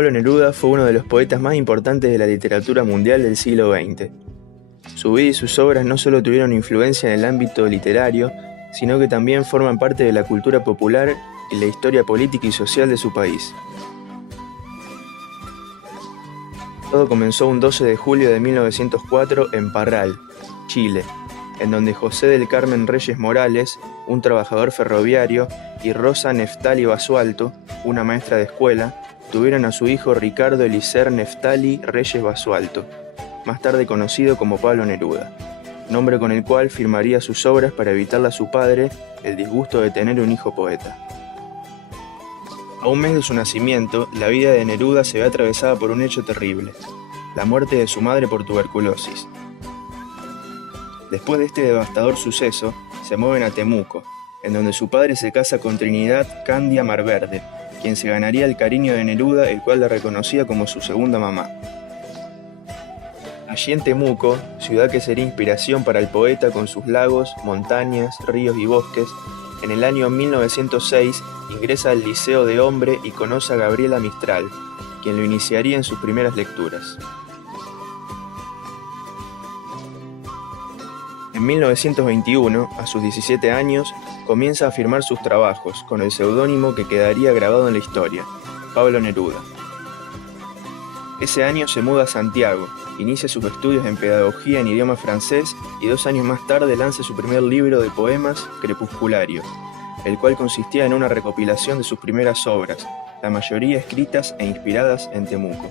Pablo Neruda fue uno de los poetas más importantes de la literatura mundial del siglo XX. Su vida y sus obras no solo tuvieron influencia en el ámbito literario, sino que también forman parte de la cultura popular y la historia política y social de su país. Todo comenzó un 12 de julio de 1904 en Parral, Chile, en donde José del Carmen Reyes Morales, un trabajador ferroviario, y Rosa Neftali Basualto, una maestra de escuela, tuvieron a su hijo Ricardo Eliezer Neftali Reyes Basualto, más tarde conocido como Pablo Neruda, nombre con el cual firmaría sus obras para evitarle a su padre el disgusto de tener un hijo poeta. A un mes de su nacimiento, la vida de Neruda se ve atravesada por un hecho terrible, la muerte de su madre por tuberculosis. Después de este devastador suceso, se mueven a Temuco, en donde su padre se casa con Trinidad Candia Marverde, quien se ganaría el cariño de Neruda, el cual la reconocía como su segunda mamá. Allí en Temuco, ciudad que sería inspiración para el poeta con sus lagos, montañas, ríos y bosques, en el año 1906 ingresa al Liceo de Hombre y conoce a Gabriela Mistral, quien lo iniciaría en sus primeras lecturas. En 1921, a sus 17 años, comienza a firmar sus trabajos con el seudónimo que quedaría grabado en la historia, Pablo Neruda. Ese año se muda a Santiago, inicia sus estudios en pedagogía en idioma francés y 2 años más tarde lanza su primer libro de poemas, Crepusculario, el cual consistía en una recopilación de sus primeras obras, la mayoría escritas e inspiradas en Temuco.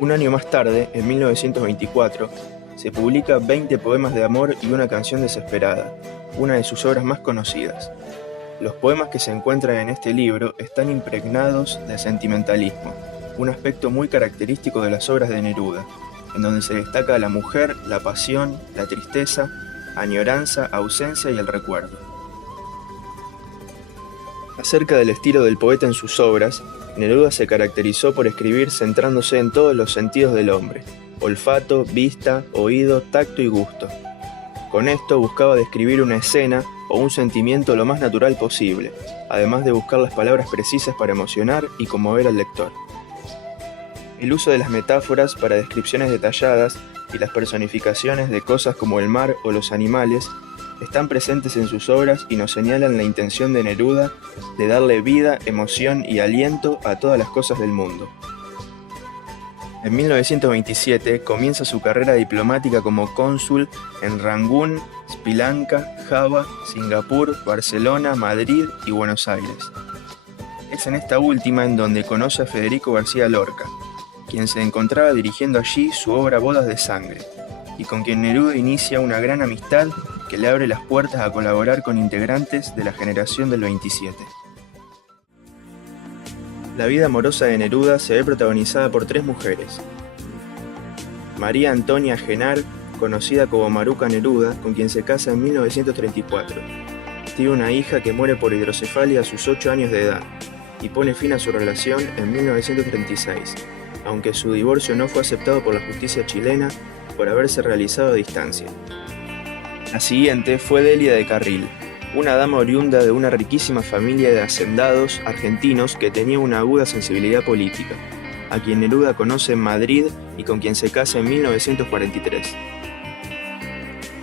Un año más tarde, en 1924, se publica 20 poemas de amor y una canción desesperada, una de sus obras más conocidas. Los poemas que se encuentran en este libro están impregnados de sentimentalismo, un aspecto muy característico de las obras de Neruda, en donde se destaca la mujer, la pasión, la tristeza, añoranza, ausencia y el recuerdo. Acerca del estilo del poeta en sus obras, Neruda se caracterizó por escribir centrándose en todos los sentidos del hombre: olfato, vista, oído, tacto y gusto. Con esto buscaba describir una escena o un sentimiento lo más natural posible, además de buscar las palabras precisas para emocionar y conmover al lector. El uso de las metáforas para descripciones detalladas y las personificaciones de cosas como el mar o los animales están presentes en sus obras y nos señalan la intención de Neruda de darle vida, emoción y aliento a todas las cosas del mundo. En 1927 comienza su carrera diplomática como cónsul en Rangún, Sri Lanka, Java, Singapur, Barcelona, Madrid y Buenos Aires. Es en esta última en donde conoce a Federico García Lorca, quien se encontraba dirigiendo allí su obra Bodas de Sangre, y con quien Neruda inicia una gran amistad que le abre las puertas a colaborar con integrantes de la generación del 27. La vida amorosa de Neruda se ve protagonizada por 3 mujeres. María Antonia Genar, conocida como Maruca Neruda, con quien se casa en 1934. Tiene una hija que muere por hidrocefalia a sus 8 años de edad, y pone fin a su relación en 1936, aunque su divorcio no fue aceptado por la justicia chilena por haberse realizado a distancia. La siguiente fue Delia de Carril, una dama oriunda de una riquísima familia de hacendados argentinos que tenía una aguda sensibilidad política, a quien Neruda conoce en Madrid y con quien se casa en 1943.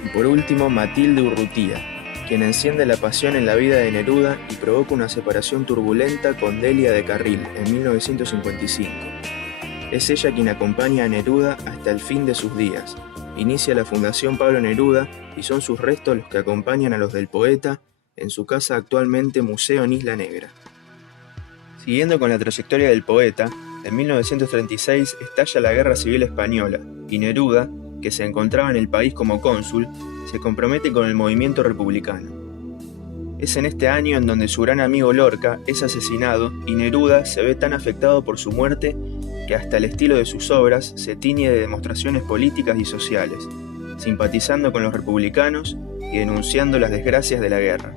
Y por último, Matilde Urrutia, quien enciende la pasión en la vida de Neruda y provoca una separación turbulenta con Delia de Carril en 1955. Es ella quien acompaña a Neruda hasta el fin de sus días. Inicia la Fundación Pablo Neruda y son sus restos los que acompañan a los del poeta en su casa actualmente Museo en Isla Negra. Siguiendo con la trayectoria del poeta, en 1936 estalla la Guerra Civil Española y Neruda, que se encontraba en el país como cónsul, se compromete con el movimiento republicano. Es en este año en donde su gran amigo Lorca es asesinado y Neruda se ve tan afectado por su muerte que hasta el estilo de sus obras se tiñe de demostraciones políticas y sociales, simpatizando con los republicanos y denunciando las desgracias de la guerra.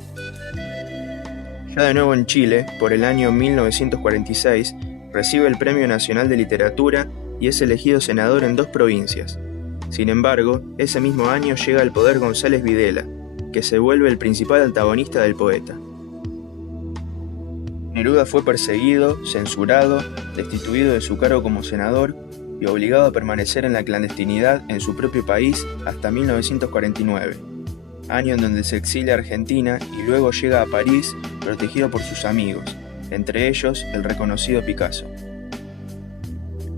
Ya de nuevo en Chile, por el año 1946, recibe el Premio Nacional de Literatura y es elegido senador en 2 provincias. Sin embargo, ese mismo año llega al poder González Videla, que se vuelve el principal antagonista del poeta. Neruda fue perseguido, censurado, destituido de su cargo como senador y obligado a permanecer en la clandestinidad en su propio país hasta 1949, año en donde se exilia a Argentina y luego llega a París protegido por sus amigos, entre ellos el reconocido Picasso.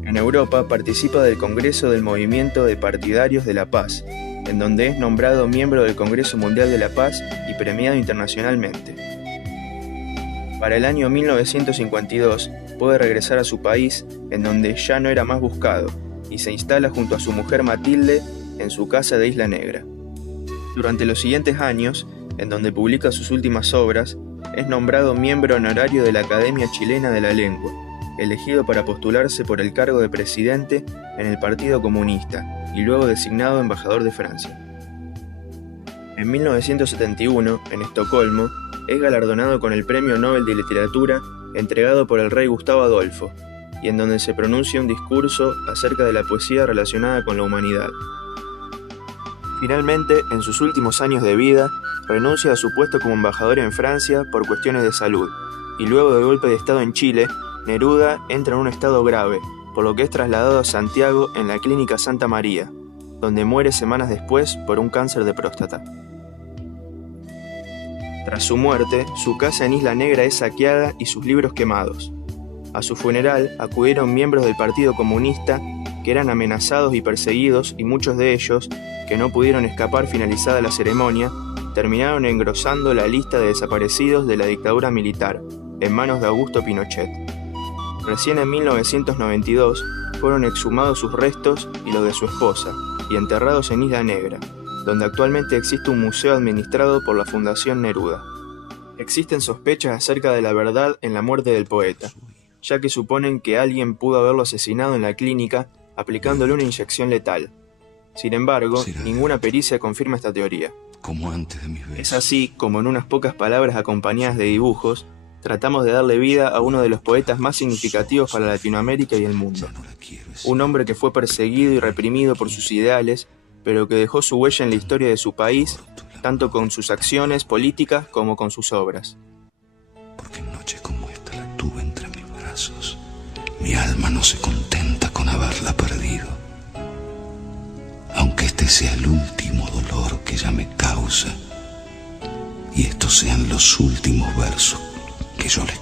En Europa participa del Congreso del Movimiento de Partidarios de la Paz, en donde es nombrado miembro del Congreso Mundial de la Paz y premiado internacionalmente. Para el año 1952 puede regresar a su país, en donde ya no era más buscado, y se instala junto a su mujer Matilde en su casa de Isla Negra. Durante los siguientes años, en donde publica sus últimas obras, es nombrado miembro honorario de la Academia Chilena de la Lengua, elegido para postularse por el cargo de presidente en el Partido Comunista y luego designado embajador de Francia. En 1971, en Estocolmo, es galardonado con el Premio Nobel de Literatura entregado por el rey Gustavo Adolfo, y en donde se pronuncia un discurso acerca de la poesía relacionada con la humanidad. Finalmente, en sus últimos años de vida, renuncia a su puesto como embajador en Francia por cuestiones de salud, y luego del golpe de Estado en Chile, Neruda entra en un estado grave, por lo que es trasladado a Santiago en la Clínica Santa María, donde muere semanas después por un cáncer de próstata. Tras su muerte, su casa en Isla Negra es saqueada y sus libros quemados. A su funeral acudieron miembros del Partido Comunista que eran amenazados y perseguidos, y muchos de ellos, que no pudieron escapar finalizada la ceremonia, terminaron engrosando la lista de desaparecidos de la dictadura militar, en manos de Augusto Pinochet. Recién en 1992 fueron exhumados sus restos y los de su esposa, y enterrados en Isla Negra, donde actualmente existe un museo administrado por la Fundación Neruda. Existen sospechas acerca de la verdad en la muerte del poeta, ya que suponen que alguien pudo haberlo asesinado en la clínica aplicándole una inyección letal. Sin embargo, ninguna pericia confirma esta teoría. Como antes de mis besos. Es así como en unas pocas palabras acompañadas de dibujos, tratamos de darle vida a uno de los poetas más significativos para Latinoamérica y el mundo. Un hombre que fue perseguido y reprimido por sus ideales, pero que dejó su huella en la historia de su país, tanto con sus acciones políticas como con sus obras. Porque en noches como esta la tuve entre mis brazos. Mi alma no se contenta con haberla perdido. Aunque este sea el último dolor que ella me causa, y estos sean los últimos versos que yo le